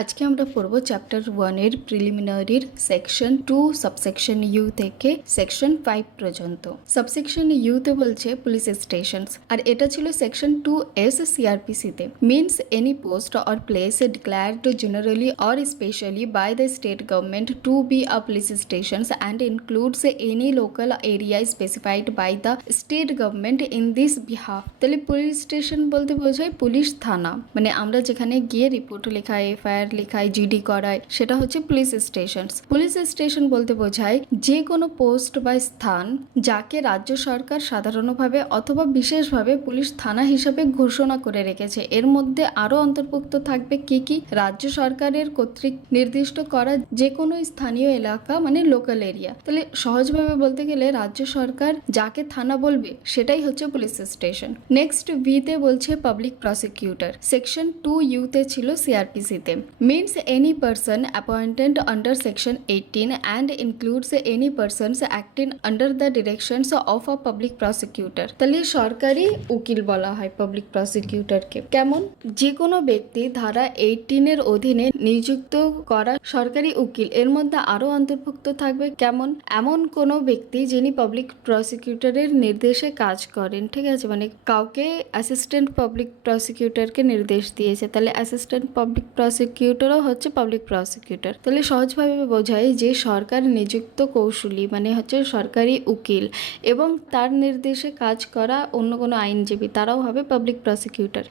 আজকে আমরা পড়ব চ্যাপ্টার 1 এর প্রিলিমিনারির সেকশন 2 সাবসেকশন ইউ থেকে সেকশন 5 পর্যন্ত। সাবসেকশন ইউ তে বলছে পুলিশ স্টেশনস, আর এটা ছিল সেকশন 2 এস সিআরপিসি তে। Means any post or place declared generally or specially by the state government to be a police stations and includes any local area specified by the state government in this behalf. তাহলে police station বলতে বোঝায় police থানা, মানে আমরা যেখানে গিয়ে report লেখায়, FIR লেখায়, জিডি করায়, সেটা হচ্ছে পুলিশ স্টেশন। পুলিশ স্টেশন বলতে বোঝায় যে কোনো পোস্ট বা স্থান যাকে রাজ্য সরকার সাধারণভাবে অথবা বিশেষভাবে পুলিশ থানা হিসাবে ঘোষণা করে রেখেছে। এর মধ্যে আরো অন্তর্ভুক্ত থাকবে কি কি? রাজ্য সরকারের কর্তৃক নির্দিষ্ট করা যে কোনো স্থানীয় এলাকা, মানে লোকাল এরিয়া। তাহলে সহজভাবে বলতে গেলে রাজ্য সরকার যাকে থানা বলবে সেটাই হচ্ছে পুলিশ স্টেশন। নেক্সট বি তে বলছে পাবলিক প্রসিকিউটর। সেকশন 2 ইউ তে ছিল সিআরপিসি তে। Means any person appointed under section 18 and includes any persons acting under the directions of a public prosecutor। তাহলে সরকারি উকিল বলা হয় পাবলিক প্রসিকিউটরকে। কেমন? যে কোনো ব্যক্তি ধারা 18 এর অধীনে নিযুক্ত করা সরকারি উকিল। এর মধ্যে আরো অন্তর্ভুক্ত থাকবে কেমন? এমন কোনো ব্যক্তি যিনি পাবলিক প্রসিকিউটরের নির্দেশে কাজ করেন। ঠিক আছে, মানে কাউকে অ্যাসিস্ট্যান্ট পাবলিক প্রসিকিউটরকে নির্দেশ দিয়েছে, তাহলে অ্যাসিস্ট্যান্ট পাবলিক প্রসিকিউটরও হচ্ছে পাবলিক প্রসিকিউটর। তাহলে সহজভাবে বোঝায় যে সরকার নিযুক্ত কৌশলী, মানে হচ্ছে সরকারি উকিল এবং তার নির্দেশে কাজ করা অন্য কোনো আইনজীবী, তারাও হবে পাবলিক প্রসিকিউটর।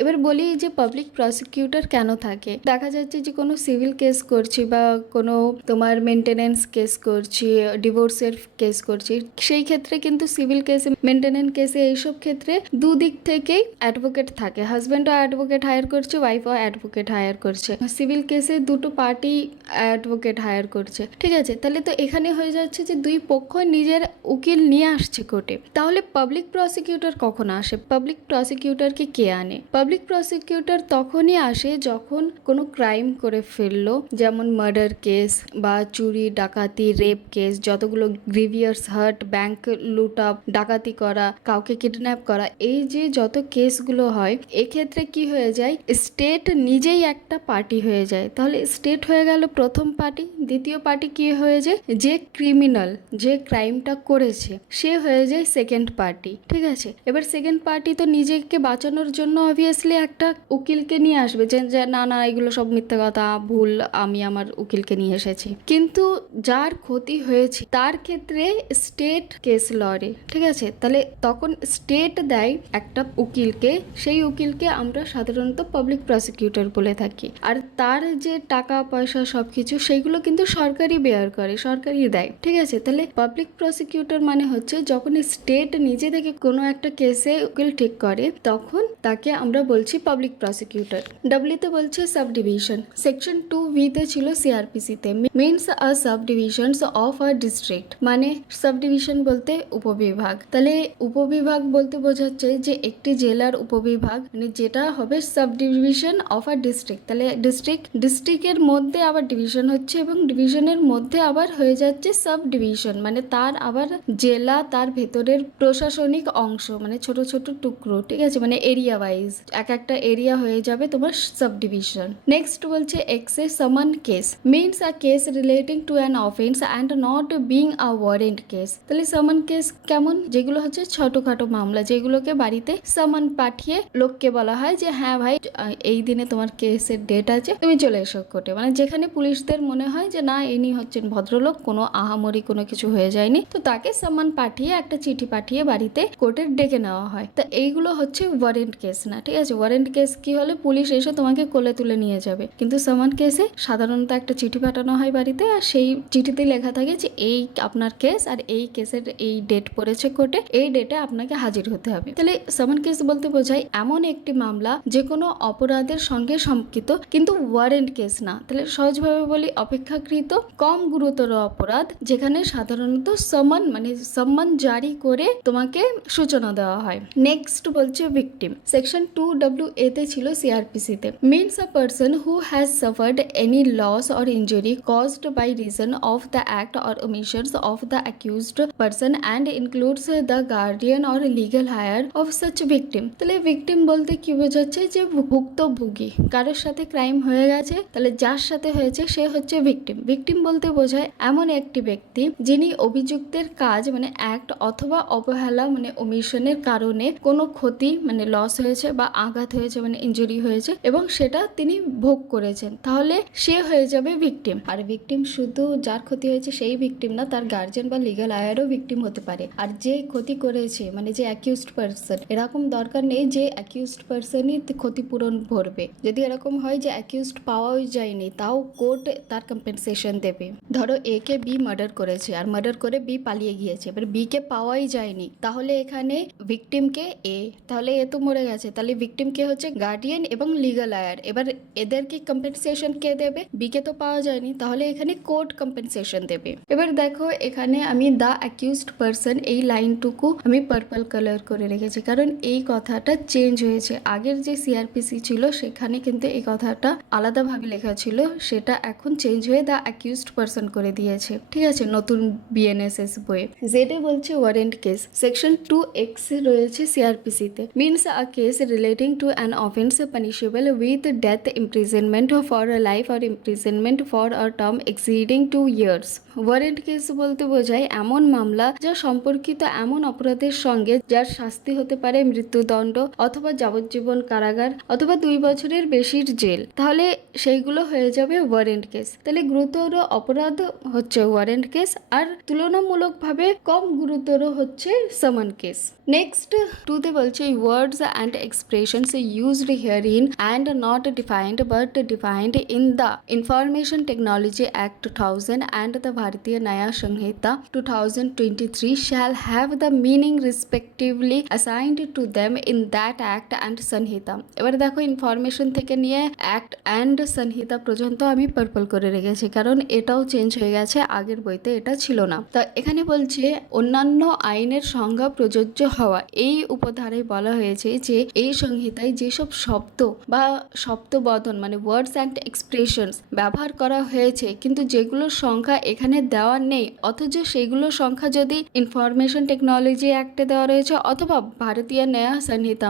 এবার বলি যে পাবলিক প্রসিকিউটর কেন থাকে। দেখা যাচ্ছে যে কোনো সিভিল কেস করছি বা কোনো তোমার মেনটেনেন্স কেস করছি, ডিভোর্সের কেস করছি, সেই ক্ষেত্রে কিন্তু সিভিল কেসে, মেনটেনেন্স কেসে, এইসব ক্ষেত্রে দুদিক থেকেই অ্যাডভোকেট থাকে। হাজব্যান্ডও অ্যাডভোকেট হায়ার করছে, ওয়াইফও অ্যাডভোকেট হায়ার করছে। সিভিল কেসে দুটো পার্টি অ্যাডভোকেট হায়ার করছে। ঠিক আছে, তাহলে তো এখানে হয়ে যাচ্ছে যে দুই পক্ষ নিজের উকিল নিয়ে আসছে কোর্টে। তাহলে পাবলিক প্রসিকিউটর কখন আসে? পাবলিক প্রসিকিউটরকে কে আনে? পাবলিক প্রসিকিউটর তখনই আসে যখন কোনো ক্রাইম করে ফেললো, যেমন মার্ডার কেস বা চুরি, ডাকাতি, রেপ কেস, যতগুলো গ্রিভিয়াস হার্ট, ব্যাংক লুট আপ, ডাকাতি করা, কাউকে কিডন্যাপ করা, এই যে যত কেসগুলো হয়, এক্ষেত্রে কি হয়ে যায়, স্টেট নিজেই একটা পার্টি হয়ে যায়। তাহলে স্টেট হয়ে গেল প্রথম পার্টি। দ্বিতীয় পার্টি কি হয়ে যায়? যে ক্রিমিনাল, যে ক্রাইমটা করেছে, সে হয়ে যায় সেকেন্ড পার্টি। ঠিক আছে, এবার সেকেন্ড পার্টি তো নিজেকে বাঁচানোর জন্য অবভিয়াসলি একটা উকিলকে নিয়ে আসবে, যে না না এগুলো সব মিথ্যা কথা, ভুল, আমি আমার উকিলকে নিয়ে এসেছি। কিন্তু যার ক্ষতি হয়েছে তার ক্ষেত্রে স্টেট কেস লড়ে। ঠিক আছে, তাহলে তখন স্টেট দেয় একটা উকিলকে, সেই উকিলকে আমরা সাধারণত পাবলিক প্রসিকিউটর বলে থাকি। আর তার যে টাকা পয়সা সবকিছু সেইগুলো কিন্তু সরকারই বেয়ার করে, সরকারই দেয়। ঠিক আছে, তাহলে পাবলিক প্রসিকিউটর মানে হচ্ছে যখন স্টেট নিজে থেকে কোনো একটা কেসে উকিল ঠিক করে, তখন তাকে আমরা বলছি পাবলিক প্রসিকিউটর। ডাব্লিউতে বলছে সাব ডিভিশন। সেকশন 2 ভি তে ছিল সিআরপিসি তে। Means a sub divisions of a district, মানে সাব ডিভিশন বলতে উপবিভাগ। তাহলে উপবিভাগ বলতে বোঝাচ্ছে যে একটি জেলার উপবিভাগ, মানে যেটা হবে sub division of a district. তাহলে ডিস্ট্রিক্টের মধ্যে আবার ডিভিশন হচ্ছে এবং ডিভিশনের মধ্যে আবার হয়ে যাচ্ছে সাব ডিভিশন, মানে তার আবার জেলা, তার ভেতরের প্রশাসনিক অংশ, মানে ছোট ছোট টুকরো। ঠিক আছে, মানে এরিয়া ওয়াইজ এক একটা এরিয়া হয়ে যাবে তোমার সাব ডিভিশন। নেক্সট বলছে এক্সে সামান case. Means a case relating to an offence and not being a warrant case. তাহলে সামান কেস কেমন? যেগুলো হচ্ছে ছোটখাটো মামলা, যেগুলোকে বাড়িতে সামান পাঠিয়ে লোককে বলা হয় যে হ্যাঁ ভাই, এই দিনে তোমার কেসের ডেট আছে, তুমি চলে এসো কোর্টে। মানে যেখানে পুলিশদের মনে হয় যে না, ইনি হচ্ছেন ভদ্রলোক, কোনো আহামরি কোনো কিছু হয়ে যায়নি, তো তাকে সামান পাঠিয়ে, একটা চিঠি পাঠিয়ে বাড়িতে কোর্টে ডেকে নেওয়া হয়। তা এইগুলো হচ্ছে ওয়ারেন্ট কেস না। ঠিক আছে, ওয়ারেন্ট কেস কি হলে পুলিশ এসে তোমাকে কোলে তুলে নিয়ে যাবে, কিন্তু সামান কেসে সাধারণত একটা চিঠি পাঠানো হয় বাড়িতে, আর সেই চিঠিতে লেখা থাকে যে এই আপনার কেস, আর এই কেসের এই ডেট পড়েছে কোর্টে, এই ডেটে আপনাকে হাজির হতে হবে। তাহলে সামান কেস বলতে বোঝায় এমন একটি মামলা যে কোনো অপরাধের সঙ্গে সম্পর্কিত, কিন্তু ওয়ারেন্ট কেস না। তাহলে সহজভাবে বলি, অপেক্ষা অপেক্ষাকৃত কম গুরুতর অপরাধ, যেখানে সাধারণত সম্মান জারি করে তোমাকে সূচনা দেওয়া হয়। নেক্সট বলছে ভিকটিম। সেকশন 2 তে ছিল CrPC তে। Means a person who has suffered any loss or injury caused by reason of the act or omissions of the accused person and includes the guardian or legal hire of such victim। তাহলে victim বলতে কি বোঝাচ্ছে, যে ভুক্তভোগী, কারোর সাথে crime হয়ে গেছে, তাহলে যার সাথে হয়েছে সে হচ্ছে ভিকটিম। ভিকটিম বলতে বোঝায় এমন একটি ব্যক্তি যিনি অভিযুক্তের কাজ অ্যাক্ট অথবা অবহেলা ওমিশনের কারণে কোনো ক্ষতি লস হয়েছে বা আঘাত হয়েছে ইনজুরি হয়েছে এবং সেটা তিনি ভোগ করেছেন, তাহলে সে হয়ে যাবে ভিকটিম। আর ভিকটিম শুধু যার ক্ষতি হয়েছে সেই ভিকটিম না, তার গার্জিয়ান বা লিগাল আয়ারও ভিকটিম হতে পারে। আর যে ক্ষতি করেছে যে অ্যাকিউজড পারসন, এরকম দরকার নেই যে অ্যাকিউজড পারসনই ক্ষতিপূরণ ভরবে। যদি এরকম হয় যে অ্যাকিউজড পাওয়াই যায়নি, তাও কোর্ট তার কম্পেনসেশন দেবে। ধরো এ কে বি মার্ডার করেছে আর মার্ডার করে বি পালিয়ে গিয়েছে, এবার বি কে পাওয়াই যায়নি, তাহলে এখানে ভিকটিমকে এ, তাহলে এ তো মরে গেছে, তাহলে ভিকটিমকে হচ্ছে গার্ডিয়ান এবং লিগাল আয়ার। এবার এদেরকে কম্পেনসেশন কে দেবে? বি কে তো পাওয়া যায়নি, তাহলে এখানে কোর্ট কম্পেনসেশন দেবে। এবার দেখো এখানে আমি দ্য অ্যাকিউজড পারসন এই লাইনটুকু আমি পার্পল কালার করে রেখেছি, কারণ এই কথাটা চেঞ্জ হয়েছে। আগের যে CrPC ছিল সেখানে কিন্তু এই কথাটা আলাদাভাবে লেখা ছিল, সেটা এখন চেঞ্জ হয়ে দ্য অ্যাকিউজড পারসন করে দিয়েছে। ঠিক আছে, নতুন BNSS বইয়ে। জেডে বলছে ওয়ারেন্ট কেস। সেকশন 2X রয়েছে CrPC তে। Means a case relating to an offence punishable with death imprisonment for a life or imprisonment for a term exceeding 2 years। Warrant case বলতে বোঝায় এমন মামলা যা সম্পর্কিত এমন অপরাধের সঙ্গে যার শাস্তি হতে পারে মৃত্যুদণ্ড অথবা যাবজ্জীবন কারাগার অথবা 2 বছরের বেশির জেল, তাহলে সেইগুলো হয়ে যাবে ওয়ারেন্ট কেস। তাহলে গুরুতর অপরাধ হচ্ছে ওয়ারেন্ট কেস, আর তুলনামূলকভাবে কম গুরুতর হচ্ছে সমন কেস। নেক্সট 2 তে বলছে words and expressions used herein and not defined but defined in the information technology act 2000 and the Bharatiya Sanhita 2023 shall have the meaning respectively assigned to them in that act and Sanhita। এবার দেখো information থেকে নিয়ে act and Sanhita পর্যন্ত আমি purple করে রেখেছি, কারণ এটাও চেঞ্জ হয়ে গেছে, আগের বইতে এটা ছিল না। তা এখানে বলছে অন্যান্য আইনের সংজ্ঞা প্রযোজ্য হওয়া। এই উপধারে বলা হয়েছে যে এই সংহিতায় যেসব শব্দ বা শব্দবদন ওয়ার্ডস অ্যান্ড এক্সপ্রেশনস ব্যবহার করা হয়েছে কিন্তু যেগুলোর সংখ্যা এখানে দেওয়া নেই, অথচ সেইগুলোর সংখ্যা যদি ইনফরমেশন টেকনোলজি অ্যাক্টে দেওয়া রয়েছে অথবা ভারতীয় ন্যায় সংহিতা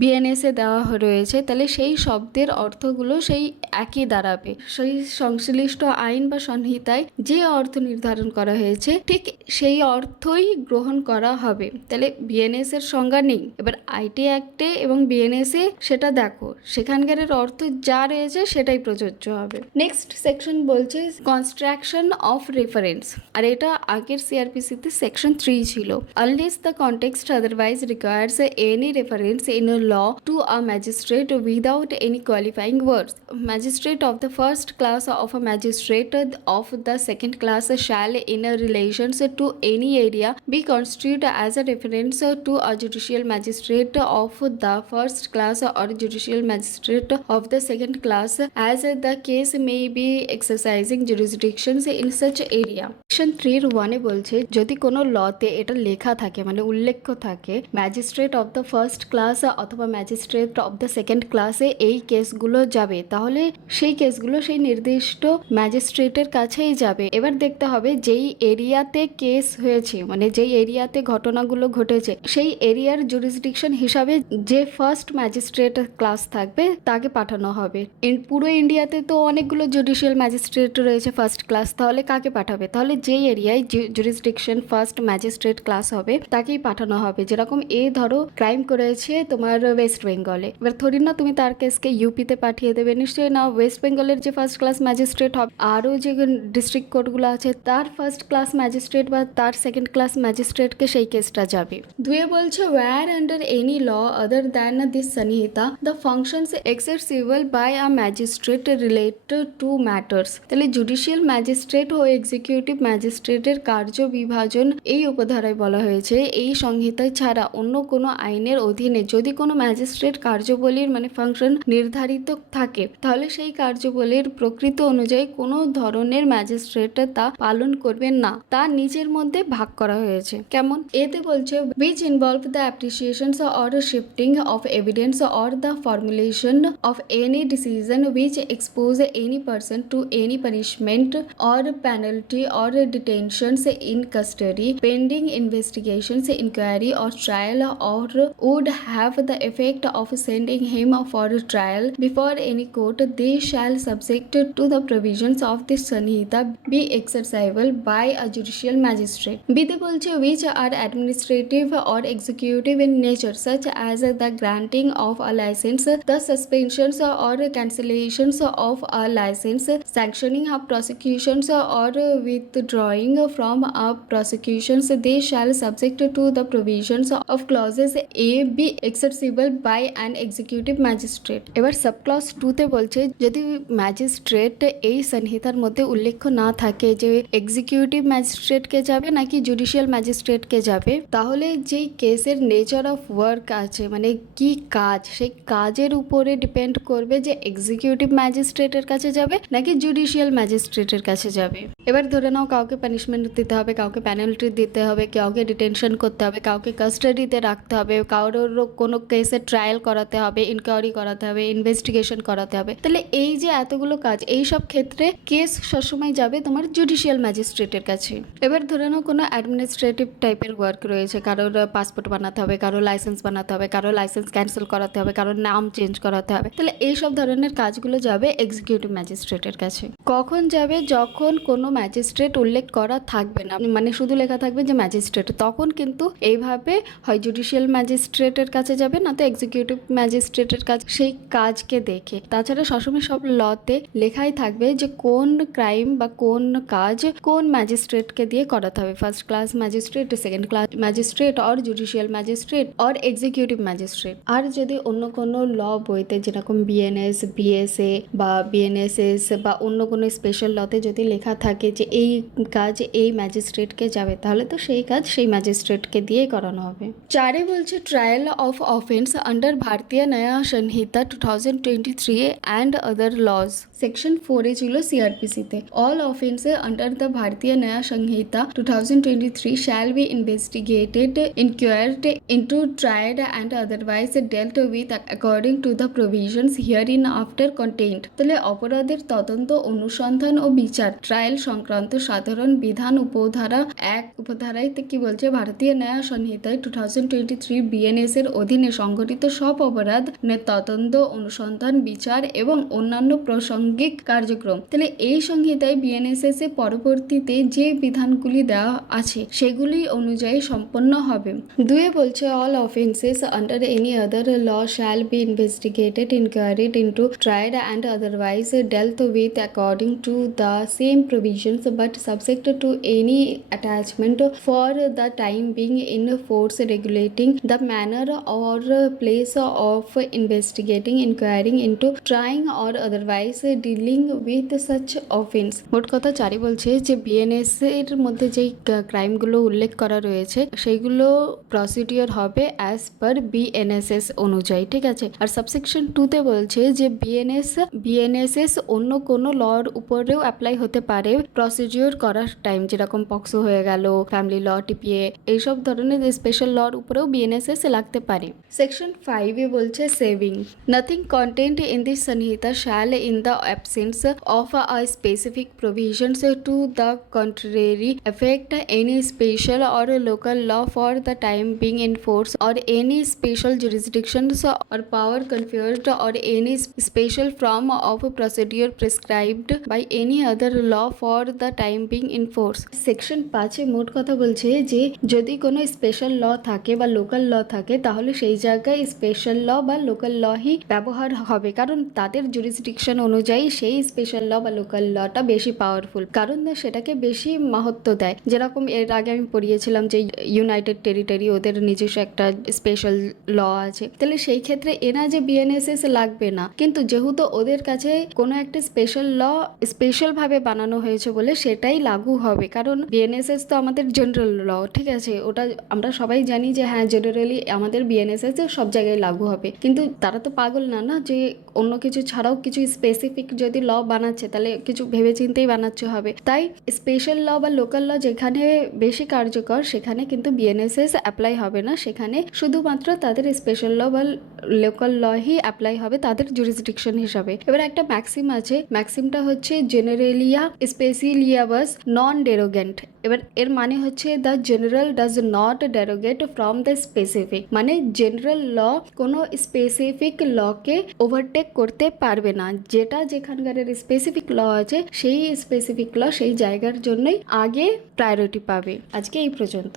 BNS এ দেওয়া রয়েছে, তাহলে সেই শব্দের অর্থগুলো সেই একই দাঁড়াবে। সেই সংশ্লিষ্ট আইন বা সংহিতায় যে অর্থ নির্ধারণ করা হয়েছে ঠিক সেই অর্থই গ্রহণ করা হবে। তাহলে BNS এর সংজ্ঞা নেই, এবার আইটি অ্যাক্টে এবং BNS এ সেটা দেখো, সেখানকারের অর্থ যা রয়েছে সেটাই প্রযোজ্য হবে। নেক্সট সেকশন বলছে কনস্ট্রাকশন অফ রেফারেন্স, আর এটা আগের CrPC তে সেকশন 3 ছিল। Unless the context otherwise requires any reference in a law to a magistrate without any qualifying words, magistrate of the first class of a magistrate of the second class shall in relations to any area be constituted as a reference to a judicial magistrate of the first class or judicial magistrate of the second class as the case may be exercising jurisdictions in such area। Section 3(1) বলছে যদি কোনো লতে এটা লেখা থাকে উল্লেখ থাকে magistrate of the first class অথবা magistrate of the second ক্লাসে এই কেসগুলো যাবে, তাহলে সেই কেসগুলো সেই নির্দিষ্ট ম্যাজিস্ট্রেটের কাছেই যাবে। এবার দেখতে হবে যেই এরিয়াতে কেস হয়েছে যেই এরিয়াতে ঘটনাগুলো ঘটেছে সেই এরিয়ার জুরিসডিকশন হিসাবে যে ফার্স্ট ম্যাজিস্ট্রেট ক্লাস থাকবে তাকে পাঠানো হবে। পুরো ইন্ডিয়াতে তো অনেকগুলো জুডিশিয়াল ম্যাজিস্ট্রেট রয়েছে ফার্স্ট ক্লাস, তাহলে কাকে পাঠাবে? তাহলে যেই এরিয়ায় জুরিসডিকশন ফার্স্ট ম্যাজিস্ট্রেট ক্লাস হবে তাকেই পাঠানো হবে। যেরকম ধরো ক্রাইম করেছে তোমার ওয়েস্ট বেঙ্গলে, এবার থরি না তুমি তার কেসকে ইউপিতে পাঠিয়ে দেবে, নিশ্চয়ই না। ওয়েস্ট বেঙ্গলের যে ফার্স্ট ক্লাস ম্যাজিস্ট্রেট হবে, আরও যে ডিস্ট্রিক্ট কোর্টগুলো আছে তার ফার্স্ট ক্লাস ম্যাজিস্ট্রেট বা তার সেকেন্ড ক্লাস ম্যাজিস্ট্রেটকে সেই কেসটা যাবে। 2 বলছে where under any law other than this Sanhita the functions exercisable by a magistrate related to matters. তাহলে জুডিশিয়াল ম্যাজিস্ট্রেট ও এক্সিকিউটিভ ম্যাজিস্ট্রেটের কার্য বিভাজন এই উপধারায় বলা হয়েছে এই সংহিতায় ছাড়া অন্য কোনো আইনের অধীনে যদি কোনো ম্যাজিস্ট্রেট কার্যবলীর ফাংশন নির্ধারিত থাকে তাহলে সেই কার্যবলীর প্রকৃত অনুযায়ী কোনো কোনো ধরনের ম্যাজিস্ট্রেট তা পালন করবেন না তা নিজের মধ্যে ভাগ করা হয়েছে। কেমন? এতে বলছে which involve the appreciations or shifting of evidence or the formulation of any decision which expose any person to any punishment or penalty or detentions in custody pending investigations, inquiry or trial, or would have the effect of sending him for trial before any court, they shall subject to the provisions of this Sanhita be exercisable by a judicial magistrate. বিধি বলছে which are administrative or executive in nature, such as the granting of a license, the suspensions or cancellations of a license, sanctioning of prosecutions or withdrawing from a prosecutions, they shall subject to the provisions of clauses A be accessible by an executive magistrate. এবার subclause 2 তে বলছে যদি magistrate এই সংহিতার মধ্যে উল্লেখ না থাকে যে এক্সিকিউটিভ ম্যাজিস্ট্রেটকে যাবে নাকি জুডিশিয়াল ম্যাজিস্ট্রেটকে যাবে, তাহলে যেই কেসের নেচার অফ ওয়ার্ক আছে মানে কি কাজ, সেই কাজের উপরে ডিপেন্ড করবে যে এক্সিকিউটিভ ম্যাজিস্ট্রেটের কাছে যাবে নাকি জুডিশিয়াল ম্যাজিস্ট্রেটের কাছে যাবে। এবার ধরে নাও কাউকে পানিশমেন্ট দিতে হবে, কাউকে পেনাল্টি দিতে হবে, কাউকে ডিটেনশন করতে হবে, কাউকে কাস্টাডিতে রাখতে হবে, কারোর কোনো কেসে ট্রায়াল করাতে হবে, ইনকোয়ারি করাতে হবে, ইনভেস্টিগেশন করাতে হবে। তাহলে এই যে এতগুলো কাজ, এই সব ক্ষেত্রে কেস সবসময় যাবে তোমার জুডিশিয়াল ম্যাজিস্ট্রেটের কাছে। এবার ধরে নাও কোনো অ্যাডমিনিস্ট্রেটিভ টাইপের ওয়ার্ক রয়েছে, কারোর পাসপোর্ট বানাতে হবে, কারোর লাইসেন্স বানাতে হবে, কারোর লাইসেন্স ক্যান্সেল করাতে হবে, কারোর নাম চেঞ্জ করাতে হবে, তাহলে এই সব ধরনের কাজগুলো যাবে এক্সিকিউটিভ ম্যাজিস্ট্রেটের কাছে। কখন যাবে? যখন কোনো ম্যাজিস্ট্রেট উল্লেখ করা থাকবে না, মানে শুধু লেখা থাকবে যে ম্যাজিস্ট্রেট, তখন কিন্তু এইভাবে হয় জুডিশিয়াল ম্যাজিস্ট্রেটের কাছে যাবে না তো এক্সিকিউটিভ ম্যাজিস্ট্রেটের কাছে সেই কাজকে দেখে। তাছাড়া সবসময় সব লতে লেখাই থাকবে যে কোন ক্রাইম বা কোন কাজ কোন ম্যাজিস্ট্রেটকে দিয়ে করাতে হবে, first class magistrate, second class magistrate, or judicial magistrate, or executive magistrate. আর যদি অন্য কোনো ল বইতে যেরকম বিএনএস, বিএসএ বা বিএনএসএস বা অন্য কোনো স্পেশাল লতে যদি লেখা থাকে যে এই কাজ এই ম্যাজিস্ট্রেটকে যাবে, তাহলে তো সেই কাজ সেই ম্যাজিস্ট্রেটকে দিয়ে করানো হবে। 4 বলছে trial of offence under Bharatiya Nyaya Sanhita 2023 and other laws. Section 4 ছিল CrPC-তে all offence under the Bharatiya Nyaya Sanhita 2023 shall be investigated, inquired into, tried and otherwise dealt with according to the provisions herein after contained. তাহলে অপরাধের তদন্ত, অনুসন্ধান ও বিচার, ট্রায়াল সংক্রান্ত সাধারণ বিধান উপধারা 1 উপধারায় কি বলছে, ভারতীয় ন্যায় সংহিতায় 2023 BNS এর অধীনে সংঘটিত সব অপরাধ তদন্ত, অনুসন্ধান, বিচার এবং অন্যান্য প্রাসঙ্গিক কার্যক্রম। তাহলে এই সংহিতায় BNSS এর পরবর্তীতে যে বিধানগুলি দেওয়া আছে সেগুলি অনুযায়ী সম্পন্ন হবে। 2 বলছে all offences under any other law shall be investigated, inquired into, tried and otherwise dealt with according to the same provisions but subject to any attachment for the time being in force regulating the manner or place of investigating, inquiring into, trying or otherwise dealing with such offense। মোট কথা 4 বলছে যে BNS এর মধ্যে যেই ক্রাইমগুলো উল্লেখ করা রয়েছে সেইগুলো প্রসিডিওর হবে অ্যাজ পার BNSS অনুযায়ী, ঠিক আছে। আর সাবসেকশন 2 তে বলছে যে BNSS অন্য কোনো লর উপরেও অ্যাপ্লাই হতে পারে প্রসিডিওর করার টাইম, যেরকম পক্সো হয়ে গেল, ফ্যামিলি ল, টিপিএ, এইসব ধরনের স্পেশাল লর উপরেও BNSS লাগতে পারে। সেকশন 5 বলছে saving nothing contained in this Sanhita shall in the absence of a specific provisions to the contrary affect any special or local law for the time being in force or any special jurisdictions or power conferred or any special form of procedure prescribed by any other law for the time being in force। Section 5 মোট কথা বলছে যে যদি কোনো special ল থাকে বা local ল থাকে তাহলে সেই জায়গায় স্পেশাল ল বা লোকাল ল হি ব্যবহার হবে, কারণ তাদের জুরিসডিকশন অনুযায়ী সেই স্পেশাল ল বা লোকাল লটা বেশি পাওয়ারফুল, কারণ সেটাকে বেশি মাহাত্ম্য দেয়। যেরকম এর আগে আমি পড়িয়েছিলাম যে ইউনাইটেড টেরিটরি ওদের নিজস্ব একটা স্পেশাল ল আছে, তাহলে সেই ক্ষেত্রে এনা যে BNSS লাগবে না, কিন্তু যেহেতু ওদের কাছে কোনো একটা স্পেশাল ল স্পেশাল ভাবে বানানো হয়েছে বলে সেটাই লাগু হবে, কারণ BNSS তো আমাদের জেনারেল ল, ঠিক আছে, ওটা আমরা সবাই জানি যে হ্যাঁ জেনারেলি আমাদের BNSS সব জায়গায় লাগু হবে, কিন্তু তারা তো পাগল না যে অন্য কিছু ছাড়াও কিছু স্পেসিফিক যদি ল বানাচ্ছে তাহলে তাহলে কিছু ভেবেচিন্তেই বানাতে হবে। তাই স্পেশাল ল বা লোকাল ল যেখানে বেশি কার্যকর সেখানে কিন্তু বিএনএসএস অ্যাপ্লাই হবে না, সেখানে শুধুমাত্র তাদের স্পেশাল ল বা লোকাল ল হি অ্যাপ্লাই হবে তাদের জুরিসডিকশন হিসাবে। এবার একটা ম্যাক্সিম আছে, ম্যাক্সিমটা হচ্ছে জেনারেলিয়া স্পেসিলিয়াবাস নন ডেরোগেন্ট। এবার এর মানে হচ্ছে the general does not derogate from the specific, মানে জেনারেল ল কোনো স্পেসিফিক লকে ওভারটেক করতে পারবে না, যেটা যেখানকার স্পেসিফিক ল আছে সেই স্পেসিফিক ল সেই জায়গার জন্যই আগে প্রায়োরিটি পাবে। আজকে এই পর্যন্ত।